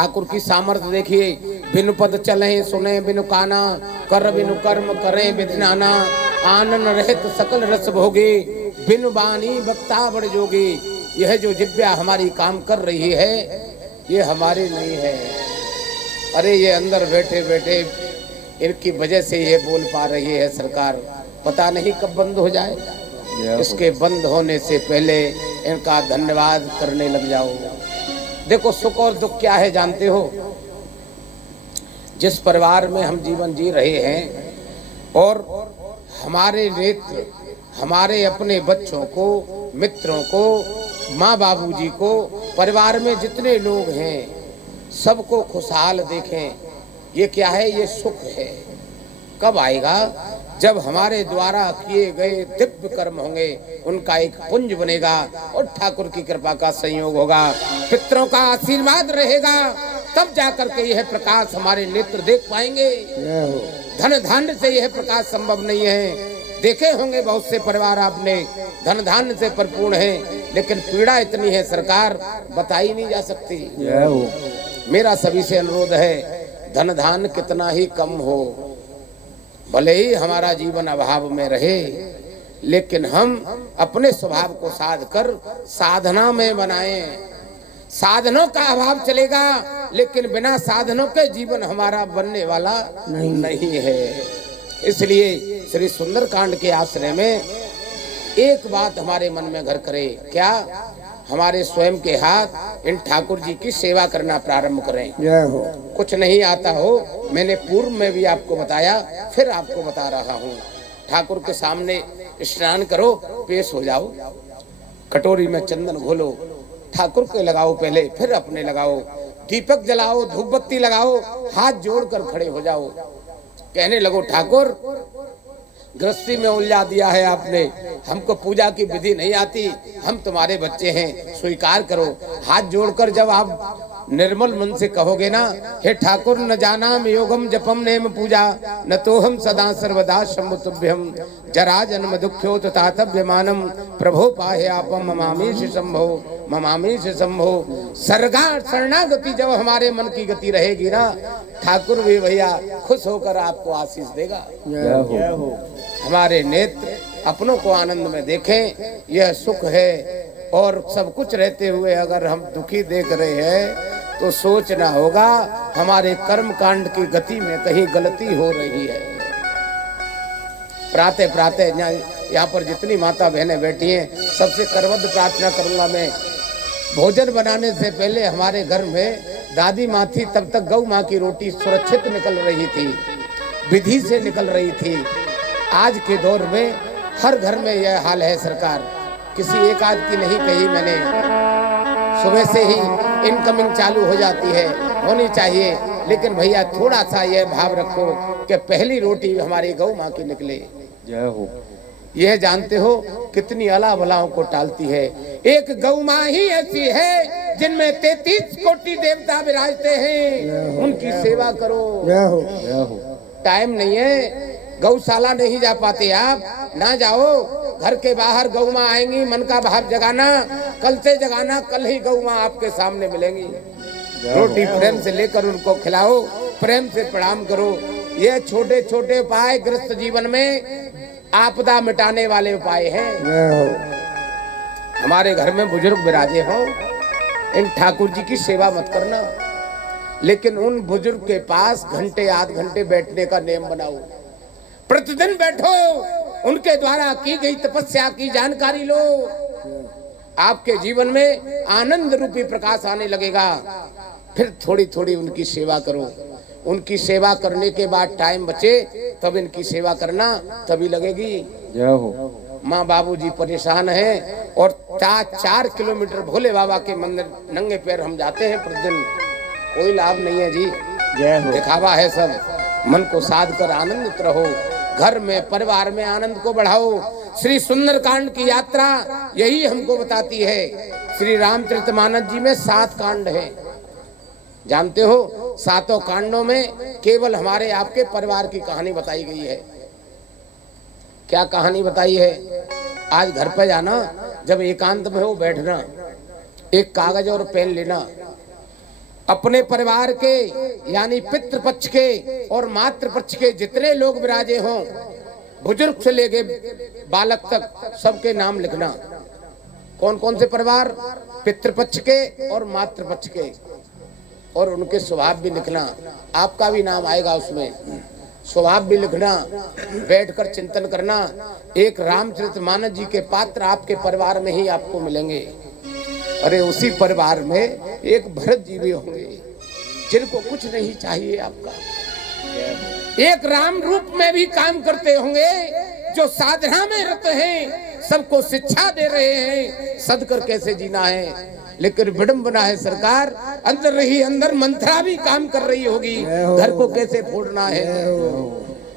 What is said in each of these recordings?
ठाकुर की सामर्थ्य देखिए। बिनु पद चले सुने बिनु काना, कर बिनु कर्म करें विधि नाना। आनन रहित सकल रस भोगे, बिनु बानी वक्ता बड़ जोगे। यह जो जिब्या हमारी काम कर रही है, ये हमारी नहीं है। अरे ये अंदर बैठे बैठे इनकी वजह से ये बोल पा रही है सरकार, पता नहीं कब बंद हो जाए। इसके बंद होने से पहले इनका धन्यवाद करने लग जाओ। देखो सुख और दुख क्या है जानते हो? जिस परिवार में हम जीवन जी रहे हैं और हमारे नेत्र हमारे अपने बच्चों को, मित्रों को, माँ बाबूजी को, परिवार में जितने लोग हैं सबको खुशहाल देखें, ये क्या है? ये सुख है। कब आएगा? जब हमारे द्वारा किए गए दिव्य कर्म होंगे, उनका एक पुंज बनेगा और ठाकुर की कृपा का संयोग होगा, पितरों का आशीर्वाद रहेगा, तब जाकर के यह प्रकाश हमारे नेत्र देख पाएंगे। धन धान्य से यह प्रकाश संभव नहीं है। देखे होंगे बहुत से परिवार आपने धन धान्य से परिपूर्ण हैं, लेकिन पीड़ा इतनी है सरकार, बताई नहीं जा सकती। मेरा सभी से अनुरोध है, धन धान्य कितना ही कम हो, भले ही हमारा जीवन अभाव में रहे, लेकिन हम अपने स्वभाव को साध कर साधना में बनाएं। साधनों का अभाव चलेगा, लेकिन बिना साधनों के जीवन हमारा बनने वाला नहीं है। इसलिए श्री सुंदरकांड के आश्रय में एक बात हमारे मन में घर करे, क्या? हमारे स्वयं के हाथ इन ठाकुर जी की सेवा करना प्रारंभ करें। कुछ नहीं आता हो, मैंने पूर्व में भी आपको बताया, फिर आपको बता रहा हूँ। ठाकुर के सामने स्नान करो, पेश हो जाओ, कटोरी में चंदन घोलो, ठाकुर के लगाओ पहले, फिर अपने लगाओ, दीपक जलाओ, धूप बत्ती लगाओ, हाथ जोड़कर खड़े हो जाओ, कहने लगो ठाकुर गृहस्थी में उलझा दिया है आपने, हमको पूजा की विधि नहीं आती, हम तुम्हारे बच्चे हैं, स्वीकार करो। हाथ जोड़कर जब आप निर्मल मन से कहोगे ना, हे ठाकुर न जानाम योगम जपम नेम पूजा, न तो हम सदा सर्वदा शंभुतुभ्यम, जरा जन्म दुख्यो तातव्यमानम, प्रभो पाहे आपम ममामीश शंभो ममामीश शंभो। सर्गा शरणागति जब हमारे मन की गति रहेगी ना, ठाकुर भी भैया खुश होकर आपको आशीष देगा। हमारे नेत्र अपनों को आनंद में देखें, यह सुख है। और सब कुछ रहते हुए अगर हम दुखी देख रहे हैं तो सोचना होगा हमारे कर्म कांड की गति में कहीं गलती हो रही है। प्रातः प्रातः यहाँ पर जितनी माता बहनें बैठी हैं, सबसे करबद्ध प्रार्थना करूंगा मैं, भोजन बनाने से पहले हमारे घर में दादी माँ थी, तब तक गौ माँ की रोटी सुरक्षित निकल रही थी, विधि से निकल रही थी। आज के दौर में हर घर में यह हाल है सरकार, किसी एक आध की नहीं कही मैंने, सुबह से ही इनकमिंग चालू हो जाती है, होनी चाहिए, लेकिन भैया थोड़ा सा यह भाव रखो कि पहली रोटी हमारी गौ माँ की निकले। जय हो। यह जानते हो कितनी अला भलाओं को टालती है। एक गौ माँ ही ऐसी है जिनमें 33 कोटि देवता विराजते हैं, उनकी सेवा करो। जय हो। टाइम नहीं है, गौशाला नहीं जा पाते आप, ना जाओ, घर के बाहर गौ माँ आएंगी, मन का भाव जगाना, कल से जगाना, कल ही गौ माँ आपके सामने मिलेंगी। रोटी प्रेम से लेकर उनको खिलाओ, प्रेम से प्रणाम करो। ये छोटे छोटे उपाय गृहस्थ जीवन में आपदा मिटाने वाले उपाय हैं। हमारे घर में बुजुर्ग विराजे हो, इन ठाकुर जी की सेवा मत करना, लेकिन उन बुजुर्ग के पास घंटे आध घंटे बैठने का नियम बनाओ। प्रतिदिन बैठो, उनके द्वारा की गई तपस्या की जानकारी लो, आपके जीवन में आनंद रूपी प्रकाश आने लगेगा। फिर थोड़ी थोड़ी उनकी सेवा करो। उनकी सेवा करने के बाद टाइम बचे तब इनकी सेवा करना, तभी लगेगी। जय हो। माँ बाबूजी परेशान हैं और 4 किलोमीटर भोले बाबा के मंदिर नंगे पैर हम जाते हैं प्रतिदिन, कोई लाभ नहीं है जी। जय हो। दिखावा है सब। मन को साध कर आनंदित रहो, घर में परिवार में आनंद को बढ़ाओ। श्री सुंदरकांड की यात्रा यही हमको बताती है। श्री रामचरितमानस जी में 7 कांड है, जानते हो, 7 कांडों में केवल हमारे आपके परिवार की कहानी बताई गई है। क्या कहानी बताई है? आज घर पे जाना, जब एकांत में हो बैठना, एक कागज और पेन लेना, अपने परिवार के यानी पितृपक्ष के और मातृपक्ष के जितने लोग विराजे हों, बुजुर्ग से लेके बालक तक सबके नाम लिखना। कौन कौन से परिवार? पितृपक्ष के और मातृपक्ष के, और उनके स्वभाव भी लिखना। आपका भी नाम आएगा उसमें, स्वभाव भी लिखना, बैठकर चिंतन करना। एक रामचरितमानस जी के पात्र आपके परिवार में ही आपको मिलेंगे। अरे उसी परिवार में एक भरत जी भी होंगे जिनको कुछ नहीं चाहिए आपका। एक राम रूप में भी काम करते होंगे जो साधना में रत हैं, सबको शिक्षा दे रहे हैं सदकर कैसे जीना है। लेकिन विडंबना है सरकार, अंदर रही अंदर मंत्रा भी काम कर रही होगी, घर को कैसे फोड़ना है।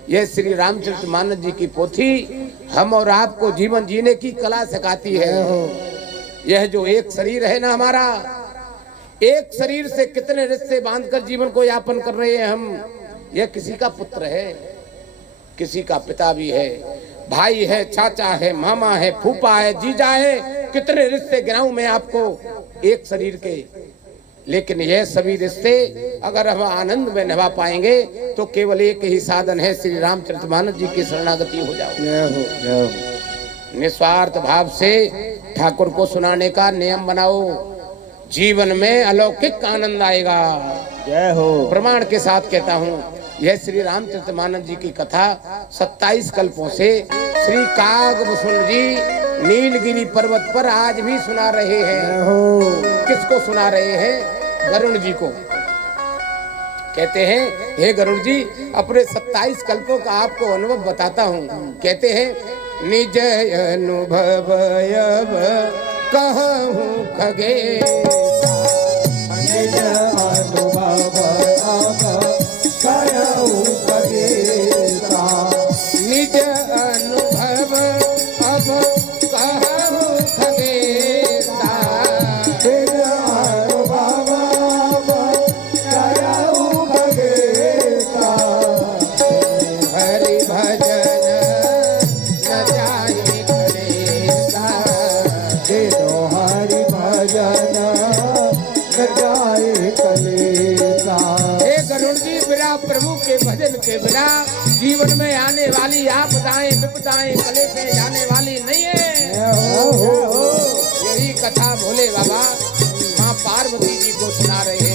यह श्री रामचरितमानस जी की पोथी हम और आपको जीवन जीने की कला सिखाती है। यह जो एक शरीर है ना हमारा, एक शरीर से कितने रिश्ते बांधकर जीवन को यापन कर रहे हैं हम। यह किसी का पुत्र है, किसी का पिता भी है, भाई है, चाचा है, मामा है, फूफा है, जीजा है, कितने रिश्ते गिनाऊं मैं आपको एक शरीर के। लेकिन यह सभी रिश्ते अगर हम आनंद में निभा पाएंगे तो केवल एक ही साधन है, श्री रामचरितमानस जी की शरणागति हो जाओ। निस्वार्थ भाव से ठाकुर को सुनाने का नियम बनाओ, जीवन में अलौकिक आनंद आएगा। जय हो। प्रमाण के साथ कहता हूँ, यह श्री रामचरितमानस जी की कथा 27 कल्पों से श्री कागभूषण जी नीलगिरी पर्वत पर आज भी सुना रहे हैं। किसको सुना रहे हैं? गरुड़ जी को। कहते हैं, हे गरुड़ जी, अपने 27 कल्पों का आपको अनुभव बताता हूँ। कहते हैं, निज अनुभव कहूँ खगेसा, निज अनुभव कहूँ खगेसा, निज अनुभव अब कहूँ खगेसा, निज अनुभव कहूँ खगेसा, हरि भजन न जाए कलेसा, तेरो हरि भजन न जाए कलेसा। हे गरुड़ जी, बिना प्रभु के भजन के बिना जीवन में आने वाली आपदाएं विपदाएं कलेसे जाने वाली नहीं है। यही कथा भोले बाबा माँ पार्वती जी को सुना रहे हैं।